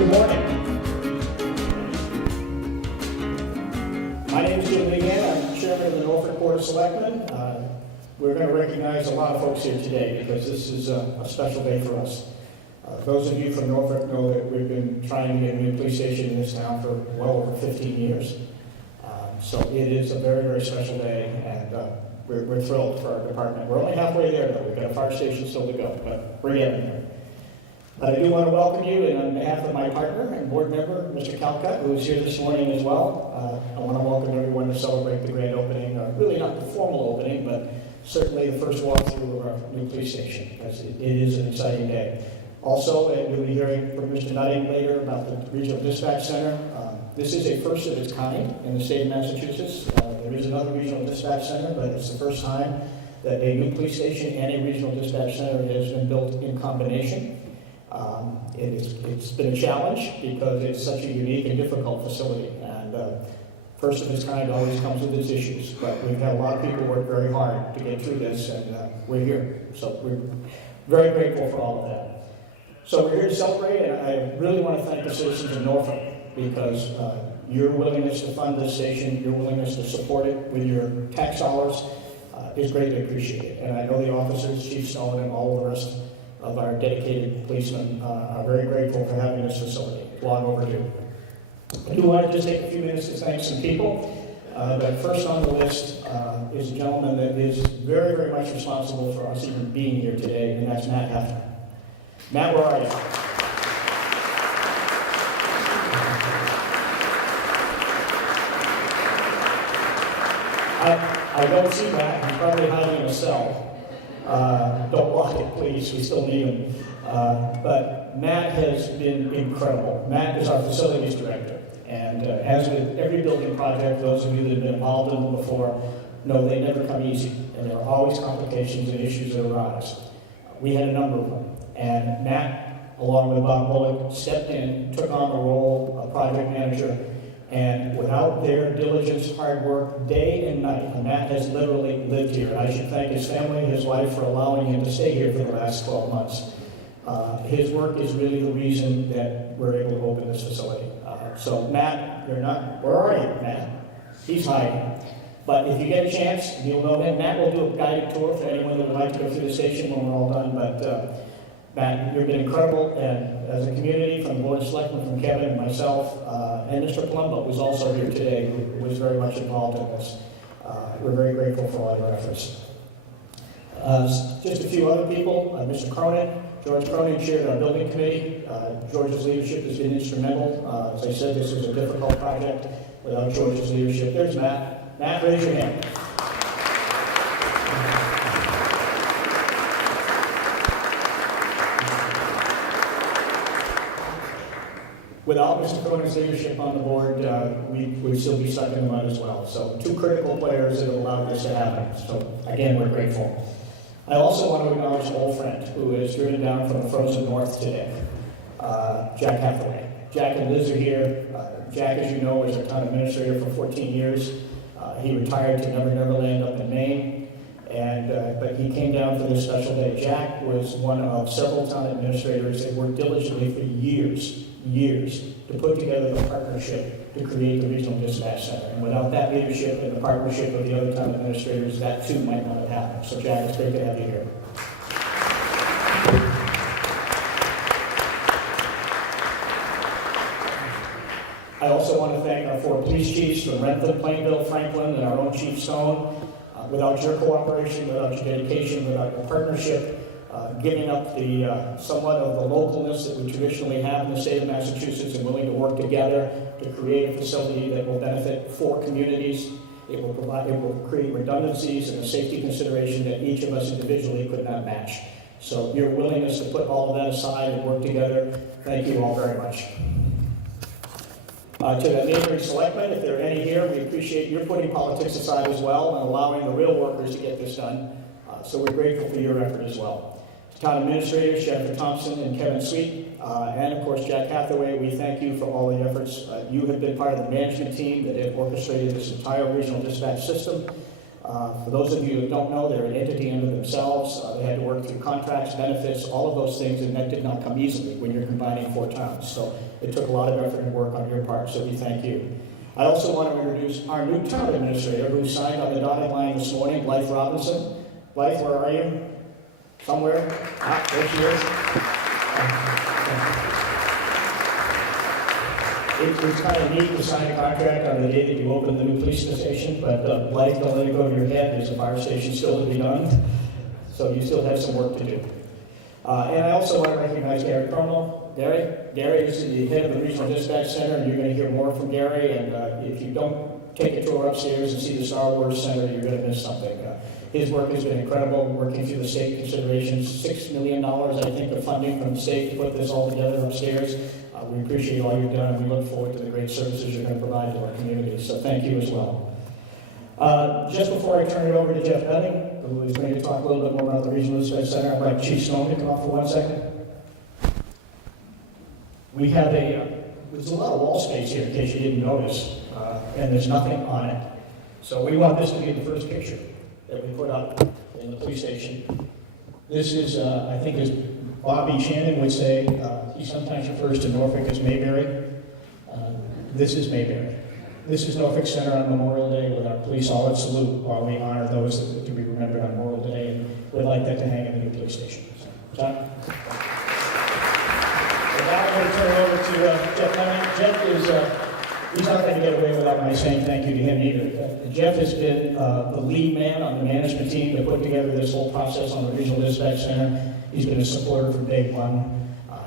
Good morning. My name is Jim Legan. I'm chairman of the Norfolk Board of Selectmen. We're going to recognize a lot of folks here today because this is a special day for us. Those of you from Norfolk know that we've been trying to get a new police station in this town for well over 15 years. So it is a very, very special day, and we're thrilled for our department. We're only halfway there, though. We've got a fire station still to go, but we're getting there. I do want to welcome you, and on behalf of my partner and board member, Mr. Calcutt, who is here this morning as well, I want to welcome everyone to celebrate the grand opening, really not the formal opening, but certainly the first walkthrough of our new police station, because it is an exciting day. Also, you'll be hearing from Mr. Nutting later about the Regional Dispatch Center. This is a first of its kind in the state of Massachusetts. There is another Regional Dispatch Center, but it's the first time that a new police station and a Regional Dispatch Center has been built in combination. It's been a challenge because it's such a unique and difficult facility, and first of its kind always comes with its issues, but we've had a lot of people work very hard to get through this, and we're here. So we're very grateful for all of that. So we're here to celebrate, and I really want to thank the citizens of Norfolk because your willingness to fund this station, your willingness to support it with your tax dollars is greatly appreciated. And I know the officers, Chief Stone, and all of the rest of our dedicated policemen are very grateful for having this facility. It's long overdue. I do want to just take a few minutes to thank some people. But first on the list is a gentleman that is very, very much responsible for us even being here today, and that's Matt Hefner. Matt, where are you? I don't see Matt. He's probably hiding in a cell. Don't lock it, please. We still need him. But Matt has been incredible. Matt is our facilities director. And as with every building project, those of you that have been involved in them before know they never come easy. And there are always complications and issues that arise. We had a number of them. And Matt, along with Bob Bullock, stepped in, took on the role of project manager, and without their diligence, hard work, day and night, and Matt has literally lived here. And I should thank his family and his wife for allowing him to stay here for the last 12 months. His work is really the reason that we're able to open this facility. So Matt, where are you, Matt? He's hiding. But if you get a chance, you'll know that Matt will do a guided tour for anyone that would like to go through the station when we're all done. But Matt, you've been incredible, and as a community, from the Board of Selectmen, from Kevin and myself, and Mr. Palumbo, who's also here today, who was very much involved in this. We're very grateful for all your efforts. Just a few other people, Mr. Cronin, George Cronin chaired our building committee. George's leadership has been instrumental. As I said, this is a difficult project without George's leadership. There's Matt. Matt, raise your hand. Without Mr. Cronin's leadership on the board, we would still be stuck in the mud as well. So two critical players that have allowed this to happen. So again, we're grateful. I also want to acknowledge an old friend who has driven down from the frozen north today, Jack Hathaway. Jack and Liz are here. Jack, as you know, was our town administrator for 14 years. He retired to Never Land up in Maine. But he came down for this special day. Jack was one of several town administrators that worked diligently for years to put together the partnership to create the Regional Dispatch Center. And without that leadership and the partnership of the other town administrators, that too might not have happened. So Jack, it's great to have you here. I also want to thank our 4 police chiefs from Rentham, Plainville, Franklin, and our own Chief Stone. Without your cooperation, without your dedication, without your partnership, giving up the somewhat of the localness that we traditionally have in the state of Massachusetts and willing to work together to create a facility that will benefit 4 communities. It will create redundancies and a safety consideration that each of us individually could not match. So your willingness to put all of that aside and work together, thank you all very much. To the neighboring selectmen, if there are any here, we appreciate your putting politics aside as well and allowing the real workers to get this done. So we're grateful for your effort as well. Town administrators, Jennifer Thompson and Kevin Sweet, and of course Jack Hathaway, we thank you for all the efforts. You have been part of the management team that have orchestrated this entire regional dispatch system. For those of you that don't know, they're an entity unto themselves. They had to work through contracts, benefits, all of those things, and that did not come easily when you're combining 4 towns. So it took a lot of effort and work on your part, so we thank you. I also want to introduce our new town administrator who signed on the dotted line this morning, Blythe Robinson. Blythe, where are you? Somewhere? Ah, there she is. It's kind of neat to sign a contract on the day that you open the new police station, but Blythe, don't let it go to your head. There's a fire station still to be done, so you still have some work to do. And I also want to recognize Gary Cromwell. Gary is the head of the Regional Dispatch Center, and you're going to hear more from Gary. And if you don't take a tour upstairs and see the Star Wars Center, you're going to miss something. His work has been incredible, working through the state considerations. $6 million, I think, of funding from the state to put this all together upstairs. We appreciate all you've done, and we look forward to the great services you're going to provide to our community. So thank you as well. Just before I turn it over to Jeff Nutting, who is going to talk a little bit more about the Regional Dispatch Center, I'd like Chief Stone to come up for 1 second. We have there's a lot of wall space here in case you didn't notice, and there's nothing on it. So we want this to be the first picture that we put up in the police station. This is, I think as Bobby Shannon would say, he sometimes refers to Norfolk as Mayberry. This is Mayberry. This is Norfolk Center on Memorial Day with our police all at salute while we honor those that to be remembered on Memorial Day, and we'd like that to hang in the new police station. So, John? Now I'm going to turn it over to Jeff Nutting. Jeff is, he's not going to get away without my saying thank you to him either. Jeff has been the lead man on the management team to put together this whole process on the Regional Dispatch Center. He's been a supporter from day one.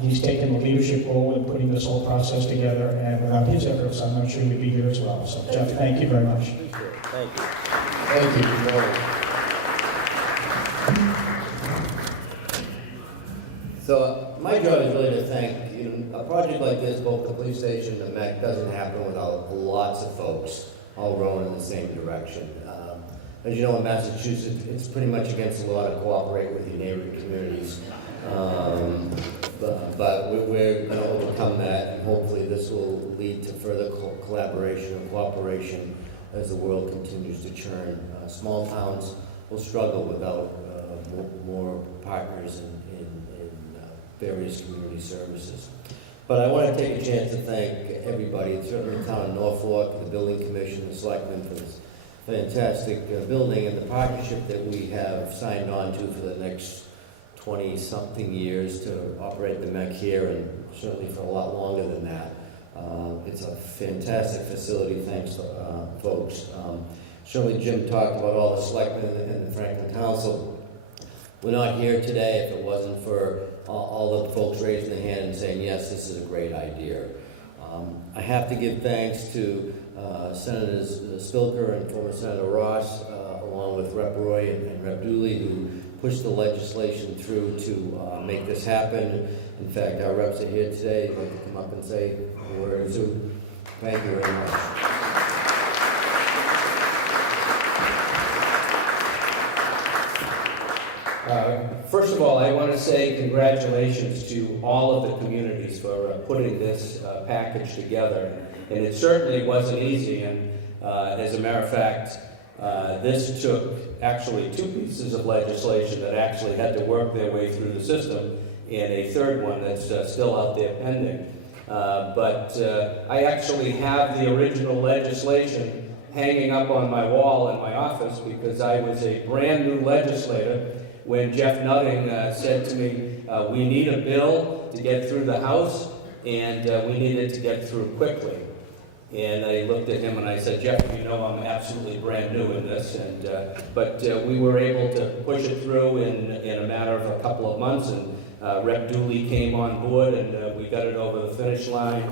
He's taken the leadership role in putting this whole process together, and without his efforts, I'm not sure we'd be here as well. So, Jeff, thank you very much. Thank you. Thank you. Good morning. So my job is really to thank you. A project like this, both the police station and the MEC, doesn't happen without lots of folks all rowing in the same direction. As you know, in Massachusetts, it's pretty much against the law to cooperate with your neighboring communities. But we're going to overcome that, and hopefully this will lead to further collaboration and cooperation as the world continues to churn. Small towns will struggle without more partners in various community services. But I want to take a chance to thank everybody, certainly the town of Norfolk, the building commission, the selectmen for this fantastic building and the partnership that we have signed on to for the next 20-something years to operate the MEC here, and certainly for a lot longer than that. It's a fantastic facility, thanks to folks. Certainly Jim talked about all the selectmen and the Franklin Council. We're not here today if it wasn't for all the folks raising their hand and saying, yes, this is a great idea. I have to give thanks to Senators Spilker and former Senator Ross, along with Rep. Roy and Rep. Dooley, who pushed the legislation through to make this happen. In fact, our reps are here today. They'd like to come up and say a word or two. Thank you very much. First of all, I want to say congratulations to all of the communities for putting this package together. And it certainly wasn't easy. And as a matter of fact, this took actually 2 pieces of legislation that actually had to work their way through the system, and a third one that's still out there pending. But I actually have the original legislation hanging up on my wall in my office because I was a brand new legislator when Jeff Nutting said to me, we need a bill to get through the House, and we need it to get through quickly. And I looked at him and I said, Jeff, you know I'm absolutely brand new in this, but we were able to push it through in a matter of a couple of months, and Rep. Dooley came on board, and we got it over the finish line,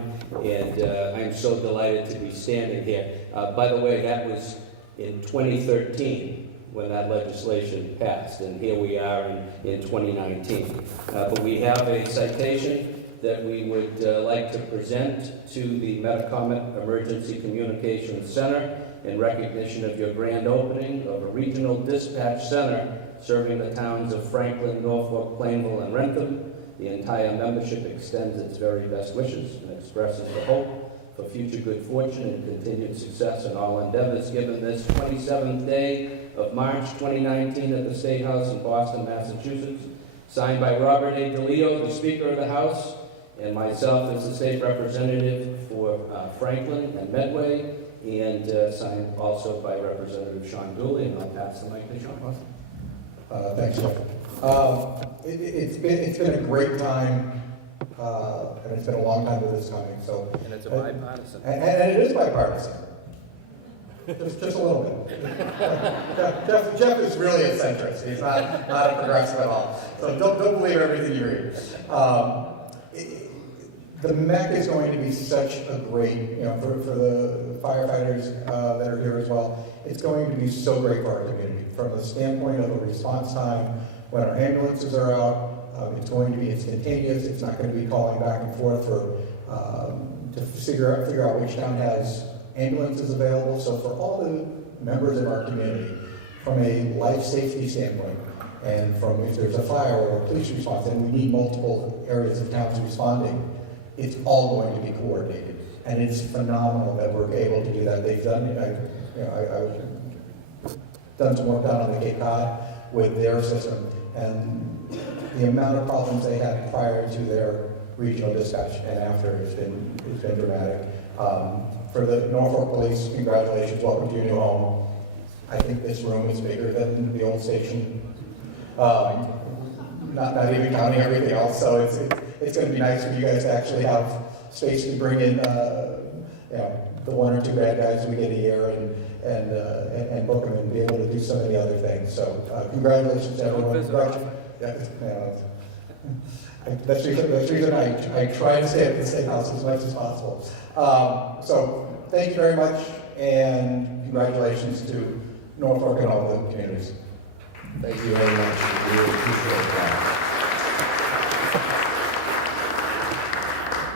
and I'm so delighted to be standing here. By the way, that was in 2013 when that legislation passed, and here we are in 2019. But we have a citation that we would like to present to the Metacomet Emergency Communications Center in recognition of your grand opening of a regional dispatch center serving the towns of Franklin, Norfolk, Plainville, and Rentham. The entire membership extends its very best wishes and expresses the hope for future good fortune and continued success in all endeavors given this 27th day of March 2019 at the State House in Boston, Massachusetts, signed by Robert A. DeLeo, the Speaker of the House, and myself as the state representative for Franklin and Medway, and signed also by Representative Sean Dooley, and I'll pass the mic to Sean. Thanks, Jeff. It's been a great time, and it's been a long time with this coming, so. And it's a bipartisan. And it is bipartisan. Just a little bit. Jeff is really a centrist. He's not a progressive at all. So don't believe everything you read. The MEC is going to be such a great, for the firefighters that are here as well, it's going to be so great for our community. From the standpoint of a response time, when our ambulances are out, it's instantaneous. It's not going to be calling back and forth to figure out which town has ambulances available. So for all the members of our community, from a life safety standpoint, and from if there's a fire or a police response, and we need multiple areas of towns responding, it's all going to be coordinated. And it's phenomenal that we're able to do that. They've done it. I've done some work down on the Cape Cod with their system, and the amount of problems they had prior to their regional dispatch and after has been dramatic. For the Norfolk Police, congratulations, welcome to your new home. I think this room is bigger than the old station, not even counting everything else. So it's going to be nice for you guys to actually have space to bring in the one or two bad guys we get a year and book them and be able to do some of the other things. So congratulations to everyone. That's the reason I try to stay at the State House as much as possible. So thank you very much, and congratulations to Norfolk and all the communities. Thank you very much. We really appreciate that.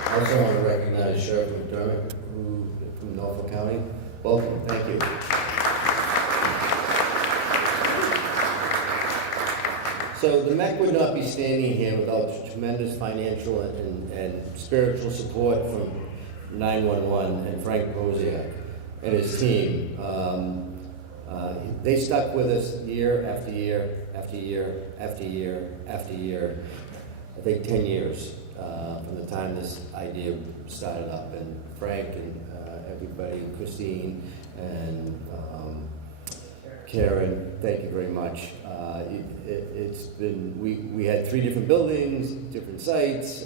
I also want to recognize Sheriff McDermott, from Norfolk County. Welcome. Thank you. So the MEC would not be standing here without tremendous financial and spiritual support from 911 and Frank Posiak and his team. They stuck with us year after year after year after year after year, I think 10 years from the time this idea started up. And Frank and everybody, Christine and Karen, thank you very much. It's been, we had 3 different buildings, different sites.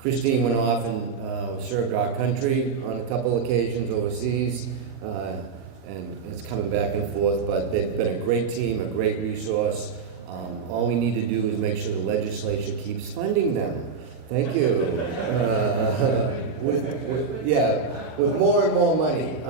Christine went off and served our country on a couple occasions overseas, and it's coming back and forth, but they've been a great team, a great resource. All we need to do is make sure the legislature keeps funding them. Thank you. With more and more money.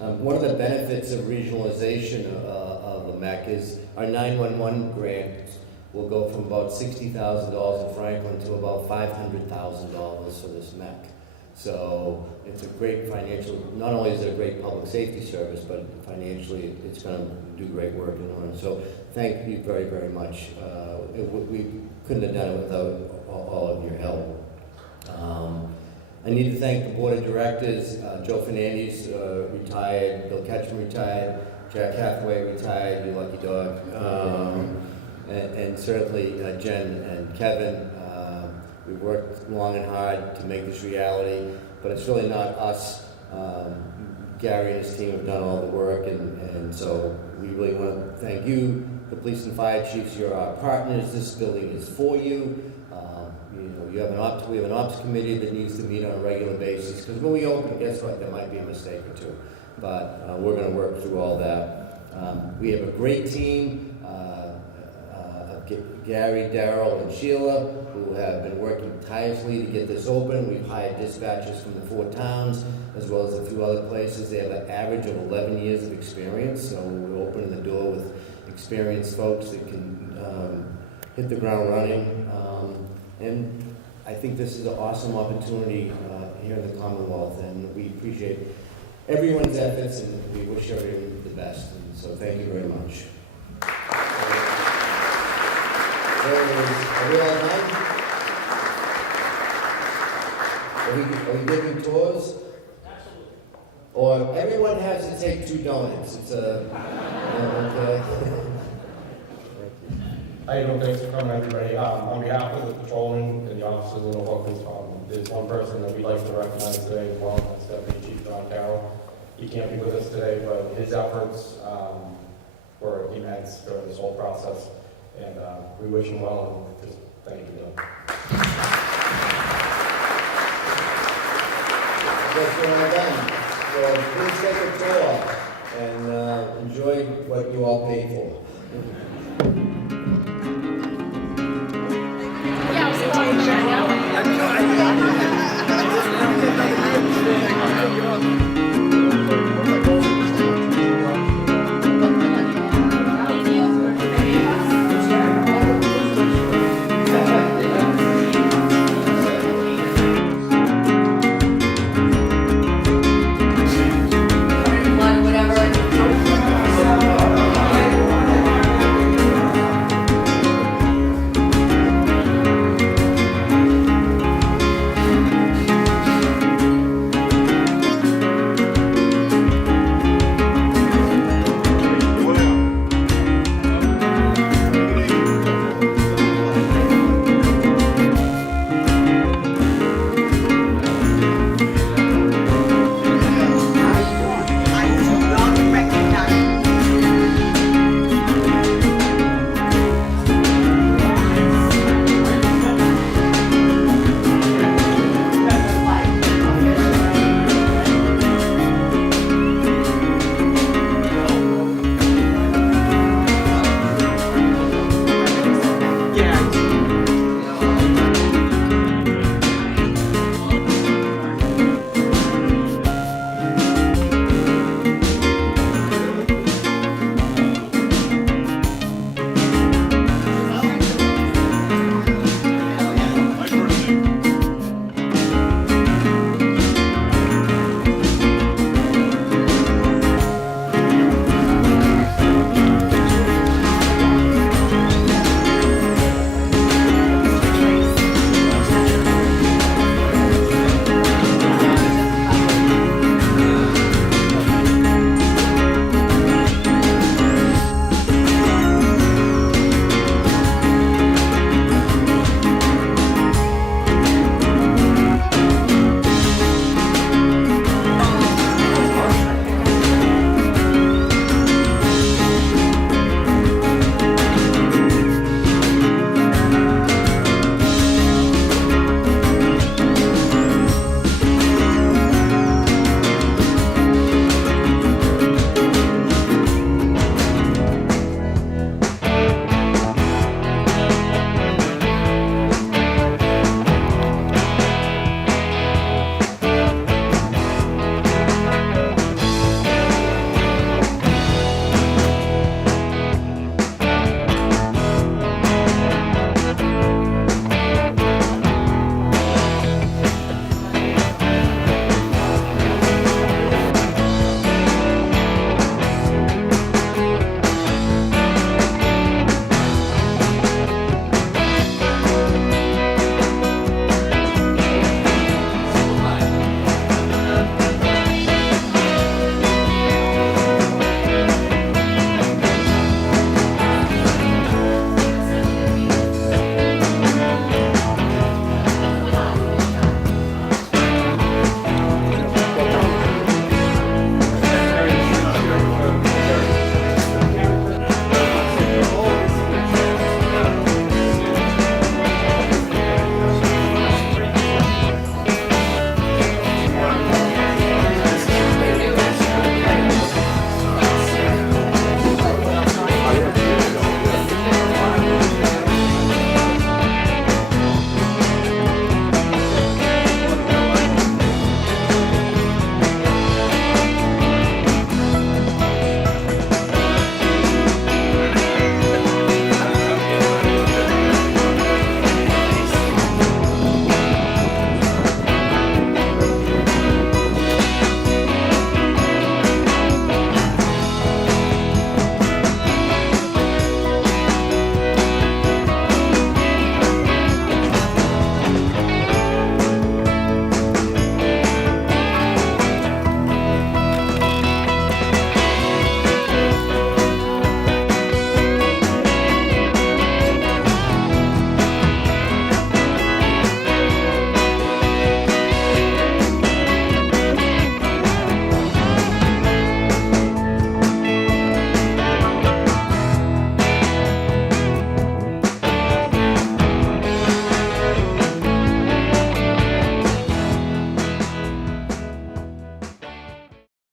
One of the benefits of regionalization of the MEC is our 911 grant will go from about $60,000 in Franklin to about $500,000 for this MEC. So it's a great financial, not only is it a great public safety service, but financially it's going to do great work in Orange. So thank you very, very much. We couldn't have done it without all of your help. I need to thank the board of directors. Joe Fernandez retired, Bill Ketchum retired, Jack Hathaway retired, you lucky dog, and certainly Jen and Kevin. We worked long and hard to make this reality, but it's really not us. Gary and his team have done all the work, and so we really want to thank you, the police and fire chiefs. You're our partners. This building is for you. We have an ops committee that needs to meet on a regular basis, because when we open, guess what, there might be a mistake or two, but we're going to work through all that. We have a great team, Gary, Darrell, and Sheila, who have been working tirelessly to get this open. We've hired dispatchers from the 4 towns, as well as a few other places. They have an average of 11 years of experience, so we're opening the door with experienced folks that can hit the ground running. And I think this is an awesome opportunity here in the Commonwealth, and we appreciate everyone's efforts, and we wish everyone the best. And so thank you very much. Are we all done? Are we giving tours? Or everyone has to take 2 donuts. It's a, okay. How you doing? Thanks for coming, everybody. On behalf of the patrolmen and the officers of the Norfolk Police Department, there's one person that we'd like to recognize today as well, and that's Deputy Chief John Carroll. He can't be with us today, but his efforts were immense during this whole process, and we wish him well, and just thank you, Bill. That's what I'm done. So please take a tour and enjoy what you all paid for.